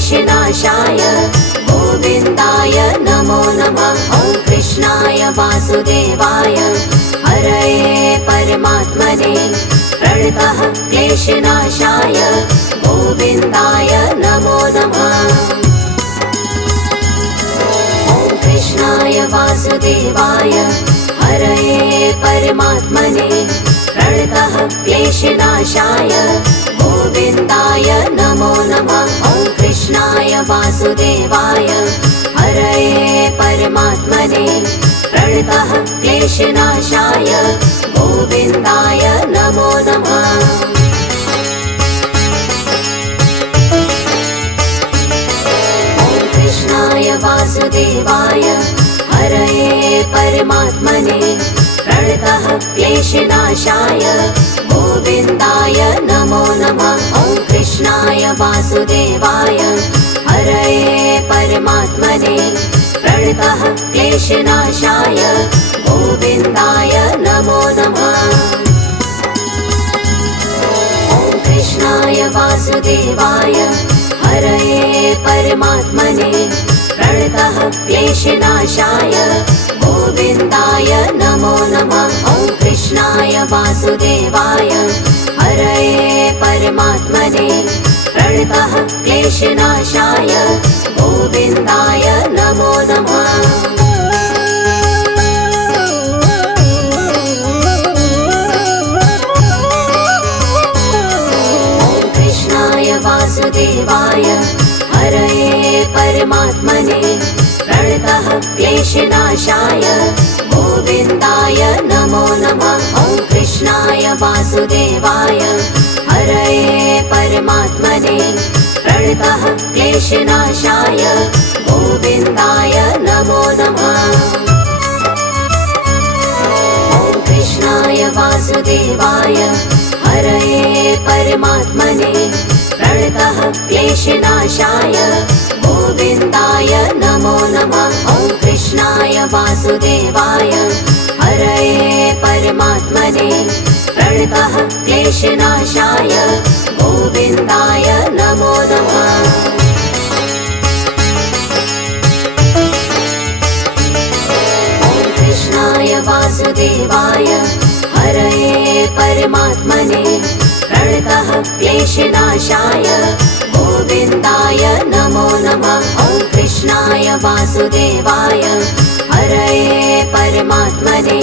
क्लेशनाशाय गोविन्दाय नमो नमः। ॐ कृष्णाय वासुदेवाय हरये परमात्मने प्रणतः क्लेशनाशाय गोविन्दाय नमो नमः। ॐ कृष्णाय वासुदेवाय हरये परमात्मने प्रणतः क्लेशनाशाय गोविन्दाय नमो नमः। ॐ कृष्णाय वासुदेवाय हरये परमात्मने प्रणतः क्लेशनाशाय गोविन्दाय नमो नमः। ॐ कृष्णाय वासुदेवाय हरये परमात्मने प्रणतः क्लेशनाशाय गोविन्दाय नमो नमः। ॐ कृष्णाय वासुदेवाय हरये परमात्मने प्रणतः क्लेशनाशाय गोविन्दाय नमो नमः। ॐ कृष्णाय वासुदेवाय हरये परमात्मने प्रणतः क्लेशनाशाय गोविन्दाय नमो नमः। ॐ कृष्णाय वासुदेवाय हरये परमात्मने प्रणतः क्लेशनाशाय गोविन्दाय नमो नमः। ॐ कृष्णाय वासुदेवाय हरये परमात्मने प्रणतः क्लेशनाशाय गोविन्दाय नमो नमः। ॐ कृष्णाय वासुदेवाय हरये परमात्मने प्रणतः क्लेशनाशाय गोविन्दाय नमो नमः। ॐ कृष्णाय वासुदेवाय हरये परमात्मने प्रणतः क्लेशनाशाय गोविन्दाय नमो नमः। ॐ कृष्णाय वासुदेवाय हरये परमात्मने प्रणतः क्लेशनाशाय गोविन्दाय नमो नमः। ॐ कृष्णाय वासुदेवाय हरये परमात्मने प्रणतः क्लेशनाशाय गोविन्दाय नमो नमः। ॐ कृष्णाय वासुदेवाय हरये परमात्मने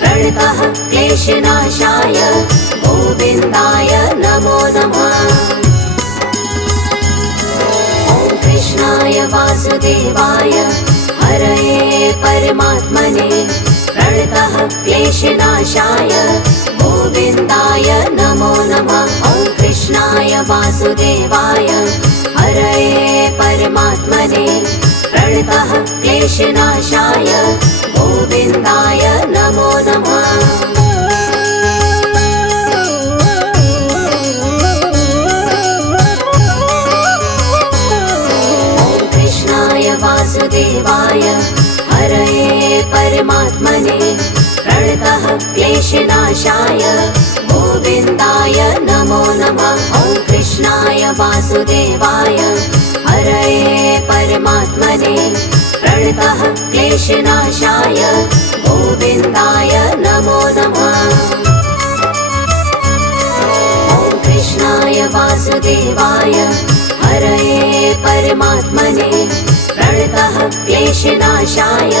प्रणतः क्लेशनाशाय गोविन्दाय नमो नमः। ॐ कृष्णाय वासुदेवाय हरये परमात्मने प्रणतः क्लेशनाशाय गोविन्दाय नमो नमः। ॐ कृष्णाय वासुदेवाय हरये परमात्मने प्रणतः क्लेशनाशाय गोविन्दाय नमो नमः। ॐ कृष्णाय वासुदेवाय हरये परमात्मने प्रणतः क्लेशनाशाय गोविन्दाय नमो नमः। ॐ कृष्णाय वासुदेवाय हरये परमात्मने प्रणतः क्लेशनाशाय गोविन्दाय नमो नमः। ॐ कृष्णाय वासुदेवाय हरये परमात्मने प्रणतः क्लेशनाशाय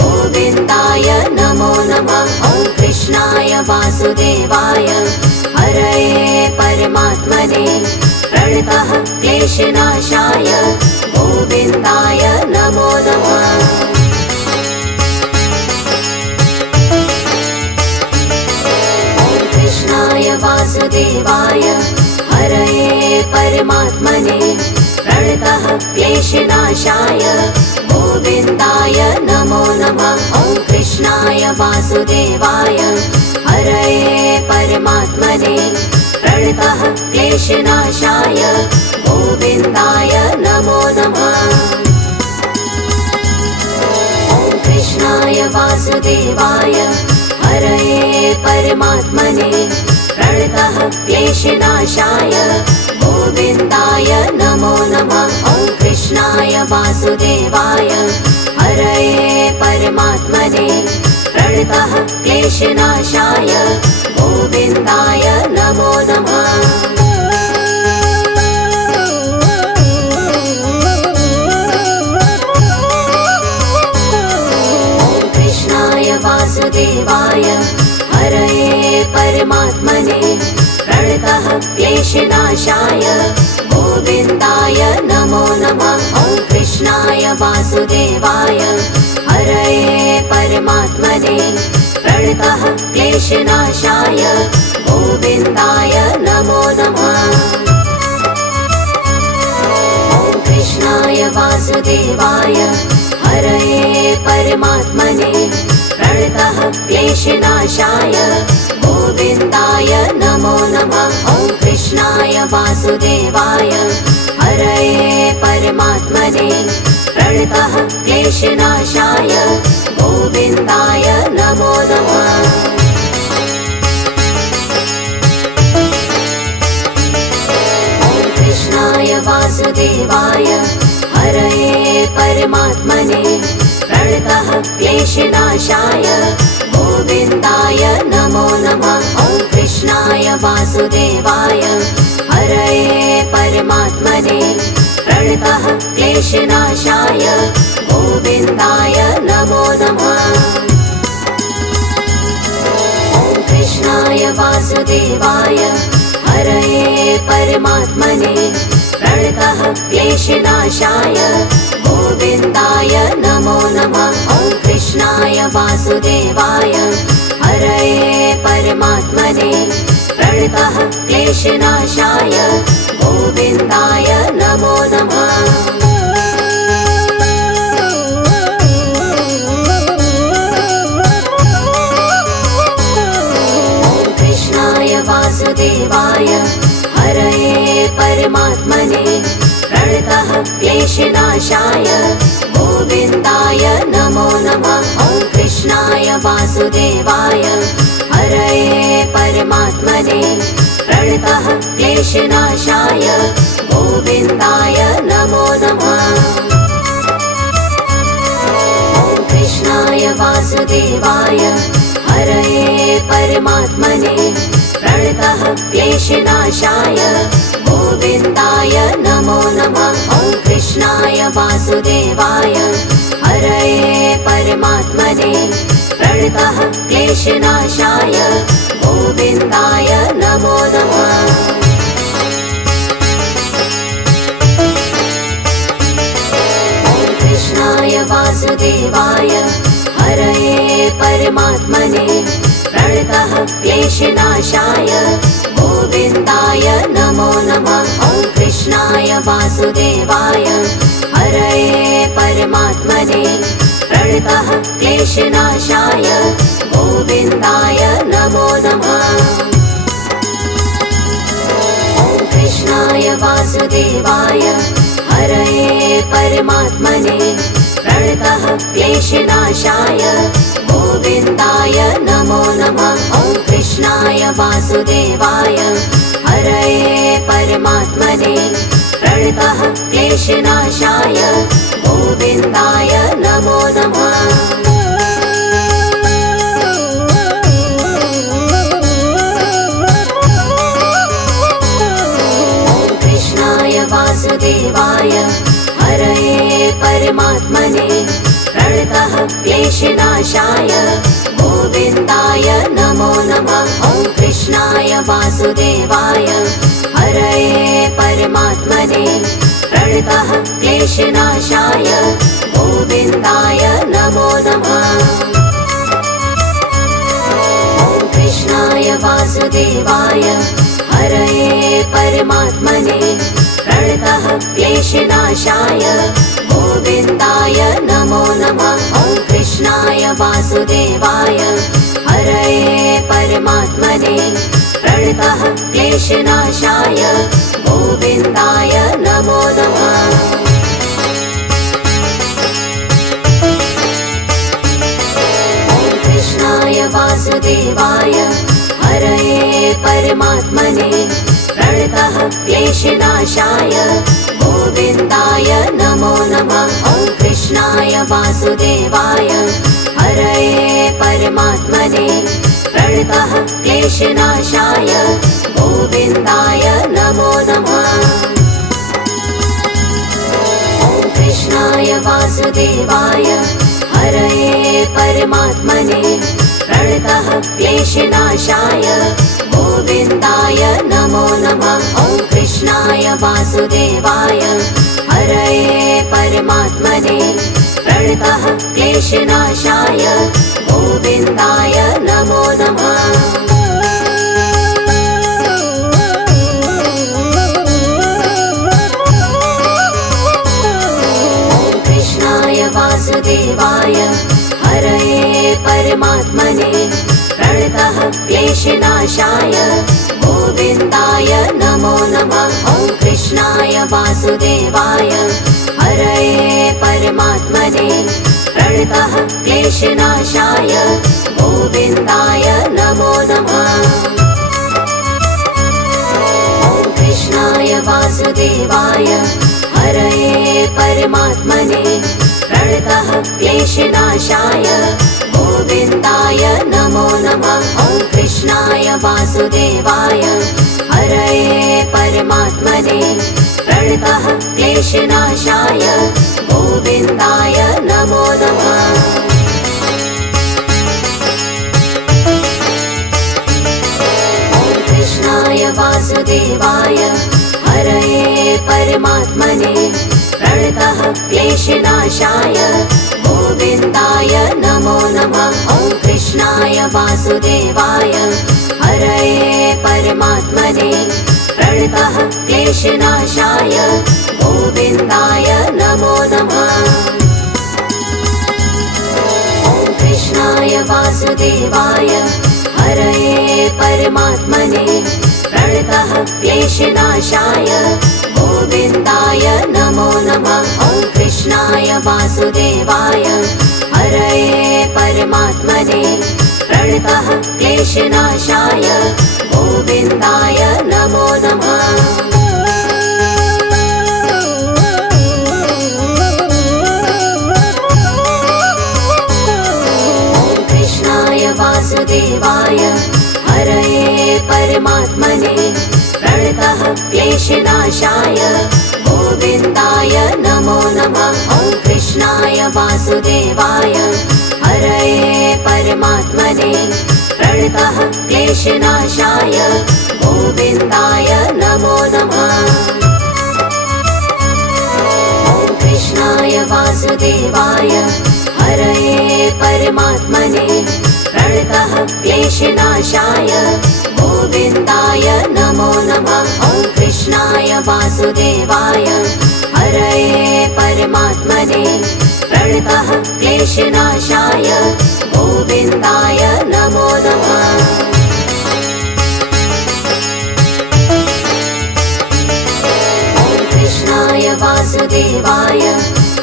गोविन्दाय नमो नमः। ॐ कृष्णाय वासुदेवाय हरये परमात्मने प्रणतः क्लेशनाशाय गोविन्दाय नमो नमः। ॐ कृष्णाय वासुदेवाय हरये परमात्मने प्रणतः क्लेशनाशाय गोविन्दाय नमो नमः। ॐ कृष्णाय वासुदेवाय हरये परमात्मने प्रणतः क्लेशनाशाय गोविन्दाय नमो नमः। ॐ कृष्णाय वासुदेवाय हरये परमात्मने प्रणतः क्लेशनाशाय गोविन्दाय नमो नमः। वासुदेवाय हरये परमात्मने प्रणतः क्लेशनाशाय गोविन्दाय नमो नमः। वासुदेवाय हरये परमात्मने प्रणतः क्लेशनाशाय गोविन्दाय नमो नमः। ॐ कृष्णाय वासुदेवाय हरये परमात्मने प्रणतः क्लेशनाशाय गोविन्दाय नमो नमः। ॐ कृष्णाय वासुदेवाय हरये परमात्मने प्रणतः क्लेशनाशाय गोविन्दाय नमो नमः। ॐ कृष्णाय वासुदेवाय हरये परमात्मने प्रणतः क्लेशनाशाय गोविन्दाय नमो नमः। ॐ कृष्णाय वासुदेवाय हरये परमात्मने प्रणतः क्लेशनाशाय गोविन्दाय नमो नमः। ॐ कृष्णाय वासुदेवाय हरये परमात्मने प्रणतः क्लेशनाशाय गोविन्दाय नमो नमः। ॐ कृष्णाय वासुदेवाय हरये परमात्मने प्रणतः क्लेशनाशाय गोविन्दाय नमो नमः। ॐ कृष्णाय वासुदेवाय हरये परमात्मने प्रणतः क्लेशनाशाय गोविन्दाय नमो नमः। ॐ कृष्णाय वासुदेवाय हरये परमात्मने प्रणतः क्लेशनाशाय गोविन्दाय नमो नमः। ॐ कृष्णाय वासुदेवाय हरये परमात्मने प्रणतः क्लेशनाशाय गोविन्दाय नमो नमः। ॐ कृष्णाय वासुदेवाय हरये परमात्मने प्रणतः क्लेशनाशाय गोविन्दाय नमो नमः। ॐ कृष्णाय वासुदेवाय हरये परमात्मने प्रणतः क्लेशनाशाय गोविन्दाय नमो नमः। ॐ कृष्णाय वासुदेवाय हरये परमात्मने प्रणतः क्लेशनाशाय गोविन्दाय नमो नमः। ॐ कृष्णाय वासुदेवाय हरये परमात्मने प्रणतः क्लेशनाशाय गोविन्दाय नमो नमः। ॐ कृष्णाय वासुदेवाय हरये परमात्मने प्रणतः क्लेशनाशाय गोविन्दाय नमो नमः। ॐ कृष्णाय वासुदेवाय हरये परमात्मने प्रणतः क्लेशनाशाय गोविन्दाय नमो नमः। ॐ कृष्णाय वासुदेवाय हरये परमात्मने प्रणतः क्लेशनाशाय गोविन्दाय नमो नमः। ॐ कृष्णाय वासुदेवाय हरये परमात्मने प्रणतः क्लेशनाशाय गोविन्दाय नमो नमः। ॐ कृष्णाय वासुदेवाय हरये परमात्मने प्रणतः क्लेशनाशाय गोविन्दाय नमो नमः। ॐ कृष्णाय वासुदेवाय हरये परमात्मने प्रणतः क्लेशनाशाय गोविन्दाय नमो नमः। ॐ कृष्णाय वासुदेवाय हरये परमात्मने प्रणतः क्लेशनाशाय गोविन्दाय नमो नमः। वासुदेवाय हरये परमात्मने प्रणतः क्लेशनाशाय गोविन्दाय नमो नमः। ॐ कृष्णाय वासुदेवाय हरये परमात्मने प्रणतः क्लेशनाशाय गोविन्दाय नमो नमः। ॐ कृष्णाय वासुदेवाय हरये परमात्मने प्रणतः क्लेशनाशाय गोविन्दाय नमो नमः। ॐ कृष्णाय वासुदेवाय हरये परमात्मने प्रणतः क्लेशनाशाय गोविन्दाय नमो नमः। ॐ कृष्णाय वासुदेवाय हरये परमात्मने प्रणतः क्लेशनाशाय गोविन्दाय नमो नमः। ॐ कृष्णाय वासुदेवाय हरये परमात्मने प्रणतः क्लेशनाशाय गोविन्दाय नमो नमः। ॐ कृष्णाय वासुदेवाय हरये परमात्मने प्रणतः क्लेशनाशाय गोविन्दाय नमो नमः। ॐ कृष्णाय वासुदेवाय हरये परमात्मने प्रणतः क्लेशनाशाय गोविन्दाय नमो नमः। ॐ कृष्णाय वासुदेवाय हरये परमात्मने प्रणतः क्लेशनाशाय गोविन्दाय नमो नमः। ॐ कृष्णाय वासुदेवाय हरये परमात्मने प्रणतः क्लेशनाशाय गोविन्दाय नमो नमः। ॐ कृष्णाय वासुदेवाय हरये परमात्मने प्रणतः क्लेशनाशाय गोविन्दाय नमो नमः। ॐ कृष्णाय वासुदेवाय हरये परमात्मने प्रणतः क्लेशनाशाय गोविन्दाय नमो नमः। ॐ कृष्णाय वासुदेवाय हरये परमात्मने प्रणतः क्लेशनाशाय गोविन्दाय नमो नमः। ॐ कृष्णाय वासुदेवाय हरये परमात्मने प्रणतः क्लेशनाशाय गोविन्दाय नमो नमः। ॐ कृष्णाय वासुदेवाय हरये परमात्मने प्रणतः क्लेशनाशाय गोविन्दाय नमो नमः। ॐ कृष्णाय वासुदेवाय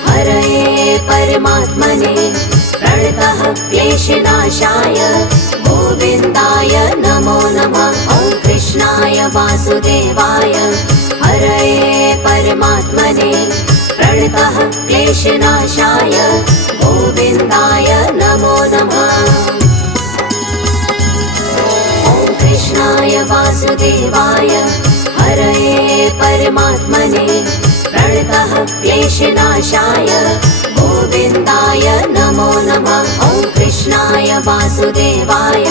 हरये परमात्मने प्रणतः क्लेशनाशाय गोविन्दाय नमो नमः। ॐ कृष्णाय वासुदेवाय हरये परमात्मने प्रणतः क्लेशनाशाय गोविन्दाय नमो नमः। ॐ कृष्णाय वासुदेवाय हरये परमात्मने प्रणतः क्लेशनाशाय गोविन्दाय नमो नमः। ॐ कृष्णाय वासुदेवाय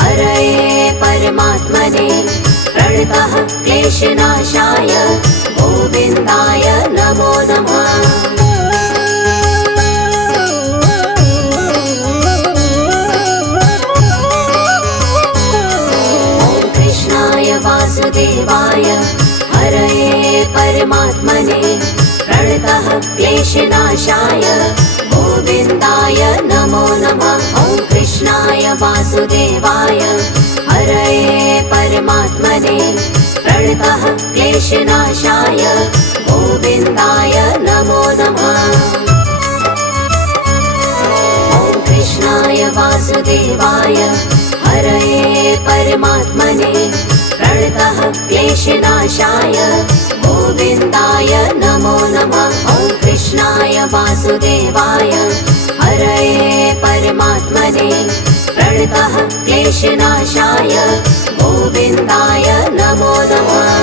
हरये परमात्मने प्रणतः क्लेशनाशाय गोविन्दाय नमो नमः। ॐ कृष्णाय वासुदेवाय हरये परमात्मने प्रणतः क्लेशनाशाय गोविन्दाय नमो नमः। ॐ कृष्णाय वासुदेवाय हरये परमात्मने प्रणतः क्लेशनाशाय गोविन्दाय नमो नमः। ॐ कृष्णाय वासुदेवाय हरये परमात्मने प्रणतः क्लेशनाशाय गोविन्दाय नमो नमः। ॐ कृष्णाय कृष्णाय वासुदेवाय हरये परमात्मने प्रणतः क्लेशनाशाय गोविन्दाय नमो नमः।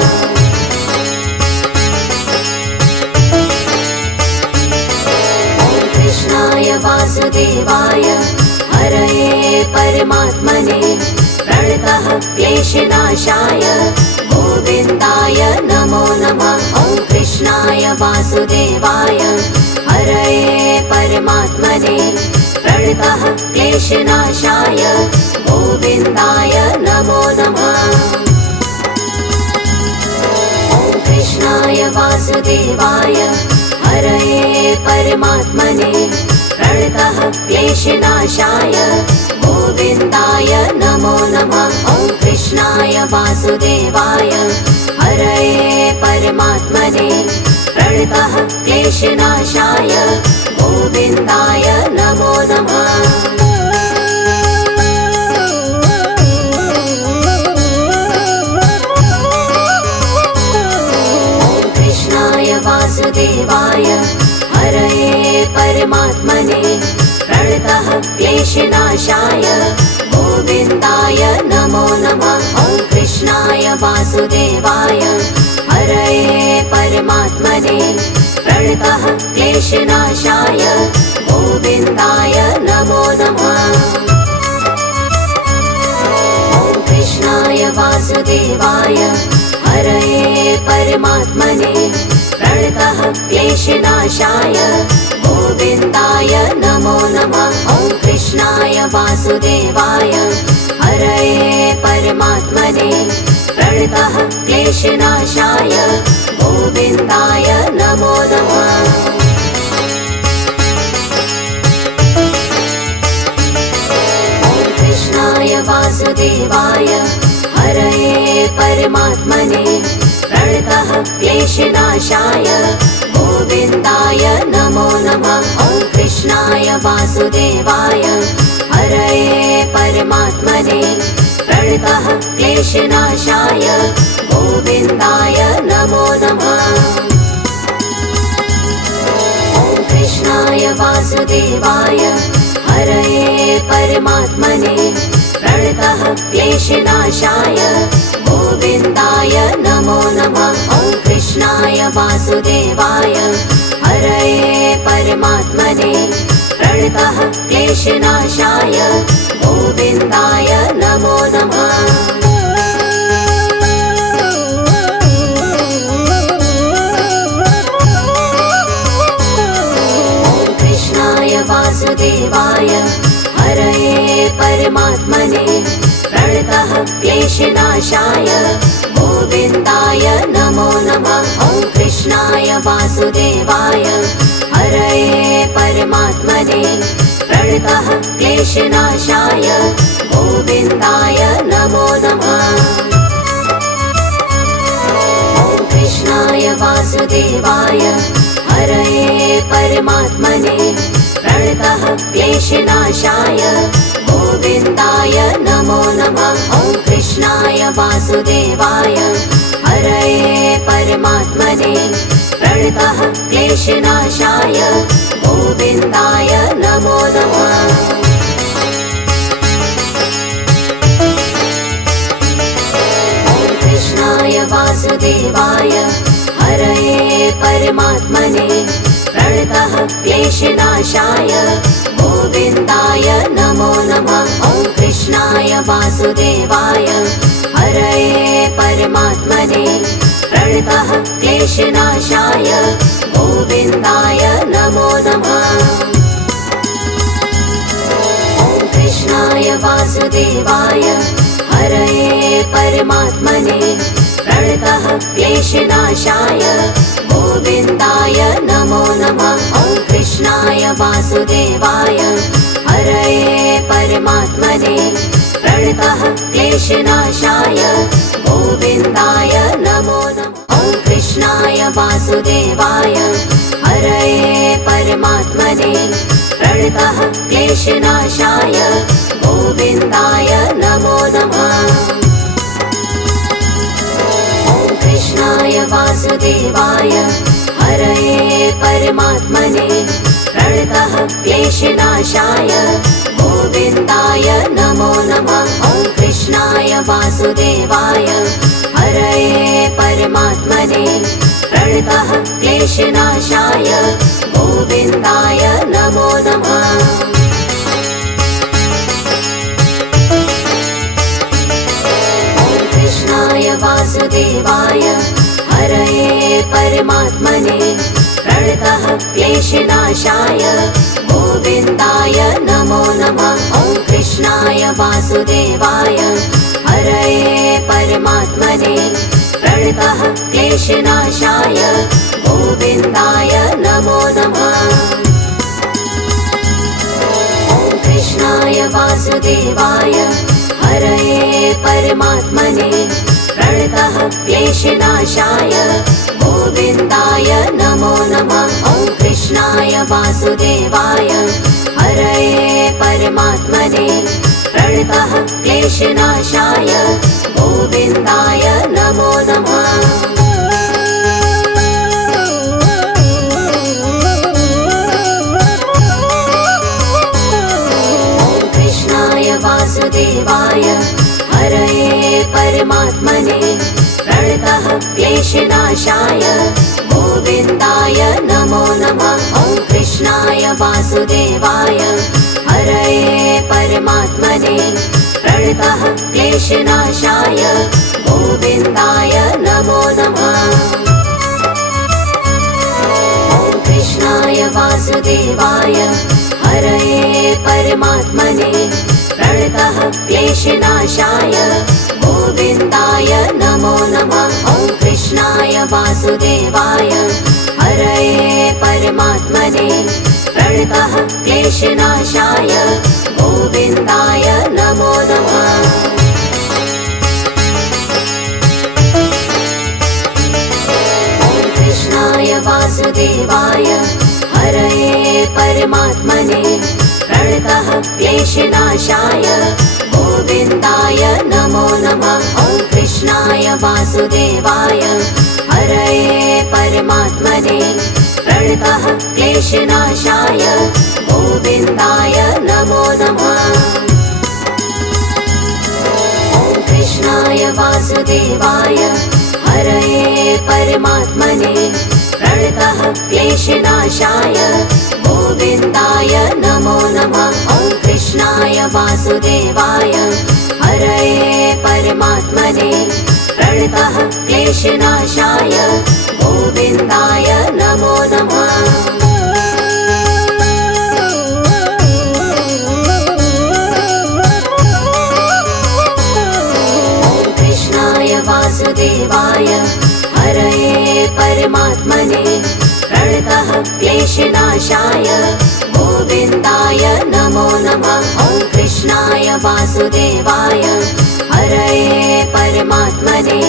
कृष्णाय वासुदेवाय हरये परमात्मने प्रणतः क्लेशनाशाय गोविन्दाय नमो नमः। ॐ कृष्णाय वासुदेवाय हरये परमात्मने प्रणतः क्लेशनाशाय गोविन्दाय नमो नमः। ॐ कृष्णाय वासुदेवाय हरये परमात्मने प्रणतः क्लेशनाशाय गोविन्दाय नमो नमः। ॐ कृष्णाय वासुदेवाय हरये परमात्मने प्रणतः क्लेशनाशाय गोविन्दाय नमो नमः। वासुदेवाय हरये परमात्मने प्रणतः क्लेशनाशाय गोविन्दाय नमो नमः। ॐ कृष्णाय वासुदेवाय हरये परमात्मने प्रणतः क्लेशनाशाय गोविन्दाय नमो नमः। ॐ कृष्णाय वासुदेवाय हरये परमात्मने प्रणतः क्लेशनाशाय गोविन्दाय नमो नमः। ॐ कृष्णाय वासुदेवाय हरये परमात्मने प्रणतः क्लेशनाशाय गोविन्दाय नमो नमः। ॐ कृष्णाय वासुदेवाय हरये परमात्मने प्रणतः क्लेशनाशाय गोविन्दाय नमो नमः। ॐ कृष्णाय वासुदेवाय हरये परमात्मने प्रणतः क्लेशनाशाय गोविन्दाय नमो नमः। ॐ कृष्णाय वासुदेवाय हरये परमात्मने प्रणतः क्लेशनाशाय गोविन्दाय नमो नमः। ॐ कृष्णाय वासुदेवाय हरये परमात्मने प्रणतः क्लेशनाशाय गोविन्दाय नमो नमः। ॐ कृष्णाय वासुदेवाय हरये परमात्मने प्रणतः क्लेशनाशाय गोविन्दाय नमो नमः। ॐ कृष्णाय वासुदेवाय हरये परमात्मने प्रणतः क्लेशनाशाय गोविन्दाय नमो नमः। ॐ कृष्णाय वासुदेवाय हरये परमात्मने प्रणतः क्लेशनाशाय गोविन्दाय नमो नमः। ॐ कृष्णाय वासुदेवाय हरये परमात्मने प्रणतः क्लेशनाशाय गोविन्दाय नमो नमः। ॐ कृष्णाय वासुदेवाय हरये परमात्मने प्रणतः क्लेशनाशाय गोविन्दाय नमो नमः। ॐ कृष्णाय वासुदेवाय हरये परमात्मने प्रणतः क्लेशनाशाय गोविन्दाय नमो नमः। ॐ कृष्णाय वासुदेवाय हरये परमात्मने प्रणतः क्लेशनाशाय गोविन्दाय नमो नमः। ॐ कृष्णाय वासुदेवाय हरये परमात्मने प्रणतः क्लेशनाशाय गोविन्दाय नमो नमः। ॐ कृष्णाय वासुदेवाय हरये परमात्मने प्रणतः क्लेशनाशाय गोविन्दाय नमो नमः। ॐ कृष्णाय वासुदेवाय हरये परमात्मने प्रणतः क्लेशनाशाय गोविन्दाय नमो नमः। ॐ कृष्णाय वासुदेवाय हरये परमात्मने प्रणतः क्लेशनाशाय गोविन्दाय नमो नमः। वासुदेवाय हरये परमात्मने प्रणतः क्लेशनाशाय गोविन्दाय नमो नमः। ॐ कृष्णाय वासुदेवाय हरये परमात्मने प्रणतः क्लेशनाशाय गोविन्दाय नमो नमः। ॐ कृष्णाय वासुदेवाय हरये परमात्मने प्रणतः क्लेशनाशाय गोविन्दाय नमो नमः। ॐ कृष्णाय वासुदेवाय हरये परमात्मने प्रणतः क्लेशनाशाय गोविन्दाय नमो नमः। वासुदेवाय हरये परमात्मने प्रणतः क्लेशनाशाय गोविन्दाय नमो नमः। ॐ कृष्णाय वासुदेवाय हरये परमात्मने प्रणतः क्लेशनाशाय गोविन्दाय नमो नमः। ॐ कृष्णाय वासुदेवाय हरये परमात्मने प्रणतः क्लेशनाशाय गोविन्दाय नमो नमः। ॐ कृष्णाय वासुदेवाय हरये परमात्मने प्रणतः क्लेशनाशाय गोविन्दाय नमो नमः। ॐ कृष्णाय वासुदेवाय हरये परमात्मने प्रणतः क्लेशनाशाय गोविन्दाय नमो नमः। ॐ कृष्णाय वासुदेवाय हरये परमात्मने प्रणतः क्लेशनाशाय गोविन्दाय नमो नमः। ॐ कृष्णाय वासुदेवाय हरये परमात्मने प्रणतः क्लेशनाशाय गोविन्दाय नमो नमः। ॐ कृष्णाय वासुदेवाय हरये परमात्मने प्रणतः क्लेशनाशाय गोविन्दाय नमो नमः। ॐ कृष्णाय वासुदेवाय हरये परमात्मने प्रणतः क्लेशनाशाय गोविन्दाय नमो नमः। ॐ कृष्णाय वासुदेवाय हरये परमात्मने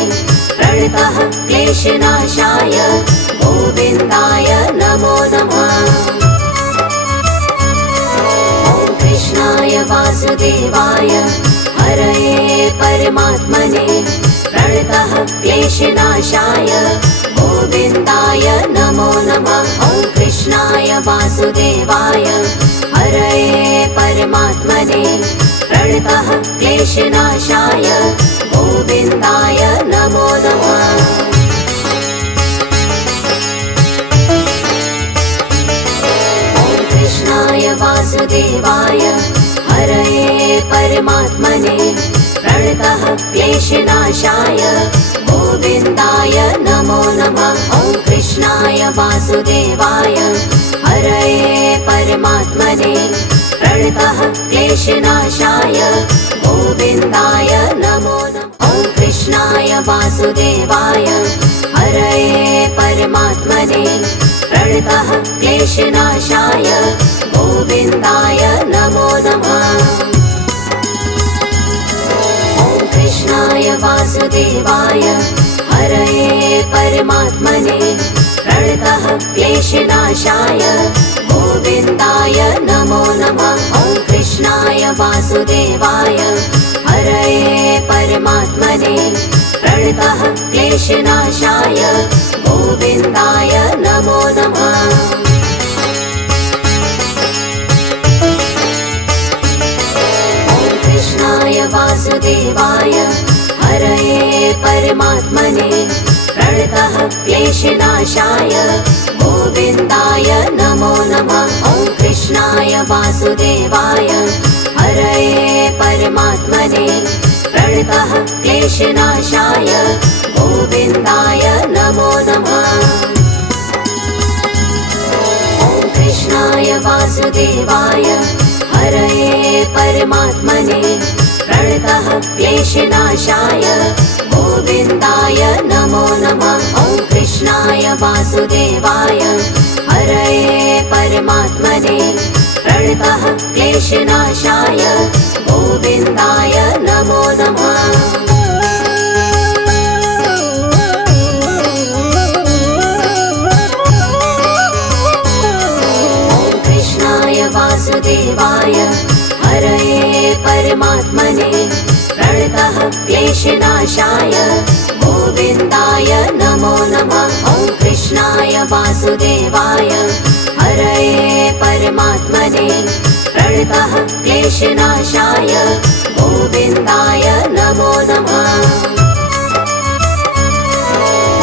प्रणतः क्लेशनाशाय गोविन्दाय नमो नमः। ॐ कृष्णाय वासुदेवाय हरये परमात्मने प्रणतः क्लेशनाशाय गोविन्दाय नमो नमः। ॐ कृष्णाय वासुदेवाय हरये परमात्मने प्रणतः क्लेशनाशाय गोविन्दाय नमो नमः। ॐ कृष्णाय वासुदेवाय हरये परमात्मने प्रणतः क्लेशनाशाय गोविन्दाय नमो नमः। ॐ कृष्णाय वासुदेवाय हरये परमात्मने प्रणतः क्लेशनाशाय गोविन्दाय नमो नमः। ॐ कृष्णाय वासुदेवाय हरये परमात्मने प्रणतः क्लेशनाशाय गोविन्दाय नमो नमः। ॐ कृष्णाय वासुदेवाय हरये परमात्मने प्रणतः क्लेशनाशाय गोविन्दाय नमो नमः। ॐ कृष्णाय वासुदेवाय हरये परमात्मने प्रणतः क्लेशनाशाय गोविन्दाय नमो नमः। वासुदेवाय हरये परमात्मने प्रणतः क्लेशनाशाय गोविन्दाय नमो नमः। ॐ कृष्णाय वासुदेवाय हरये परमात्मने प्रणतः क्लेशनाशाय गोविन्दाय नमो नमः। ॐ कृष्णाय वासुदेवाय हरये परमात्मने प्रणतः क्लेशनाशाय गोविन्दाय नमो नमः। ॐ कृष्णाय वासुदेवाय हरये परमात्मने प्रणतः क्लेशनाशाय गोविन्दाय नमो नमः। वासुदेवाय हरये परमात्मने प्रणतः क्लेशनाशाय गोविन्दाय नमो नमः। ॐ कृष्णाय वासुदेवाय हरये परमात्मने प्रणतः क्लेशनाशाय गोविन्दाय नमो नमः।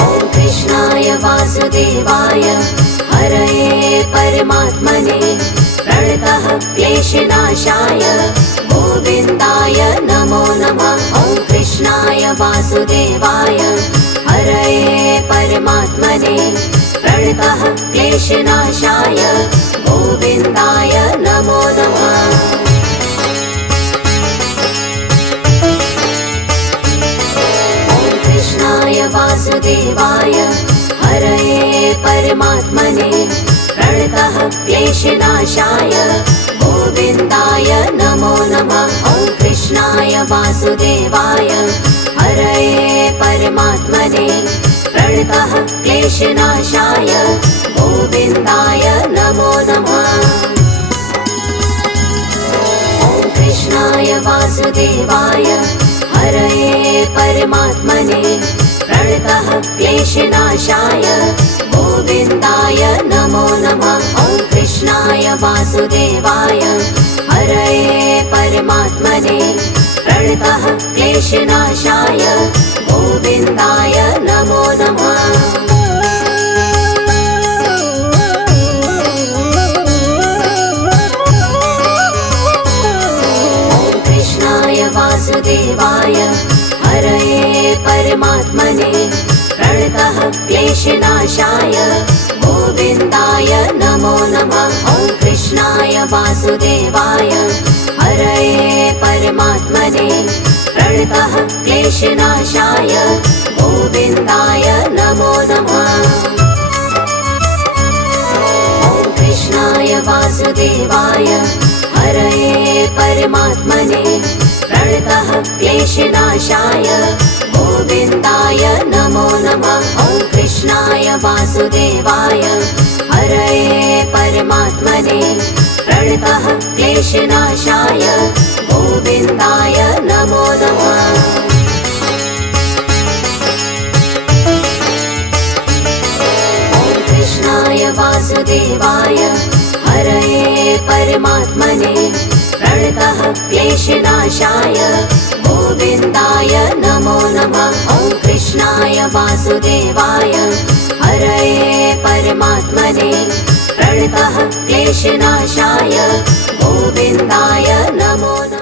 ॐ कृष्णाय वासुदेवाय हरये परमात्मने प्रणतः क्लेशनाशाय गोविन्दाय नमो नमः। ॐ कृष्णाय वासुदेवाय हरये परमात्मने प्रणतः क्लेशनाशाय गोविन्दाय नमो नमः। ॐ कृष्णाय वासुदेवाय हरये परमात्मने प्रणतः क्लेशनाशाय गोविन्दाय नमो नमः। ॐ कृष्णाय वासुदेवाय हरये परमात्मने प्रणतः क्लेशनाशाय गोविन्दाय नमो नमः। ॐ कृष्णाय वासुदेवाय हरये परमात्मने प्रणतः क्लेशनाशाय गोविन्दाय नमो नमः। ॐ कृष्णाय वासुदेवाय हरये परमात्मने प्रणतः क्लेशनाशाय गोविन्दाय नमो नमः। ॐ कृष्णाय वासुदेवाय हरये परमात्मने प्रणतः क्लेशनाशाय गोविन्दाय नमो नमः। ॐ कृष्णाय वासुदेवाय हरये परमात्मने प्रणतः क्लेशनाशाय गोविन्दाय नमो नमः। ॐ कृष्णाय वासुदेवाय हरये परमात्मने प्रणतः क्लेशनाशाय गोविन्दाय नमो नमः। ॐ कृष्णाय वासुदेवाय हरये परमात्मने प्रणतः क्लेशनाशाय गोविन्दाय नमो नमः। ॐ कृष्णाय वासुदेवाय हरये परमात्मने प्रणतः क्लेशनाशाय गोविन्दाय नमो नमः। ॐ कृष्णाय वासुदेवाय हरये परमात्मने प्रणतः क्लेशनाशाय गोविन्दाय नमो नमः।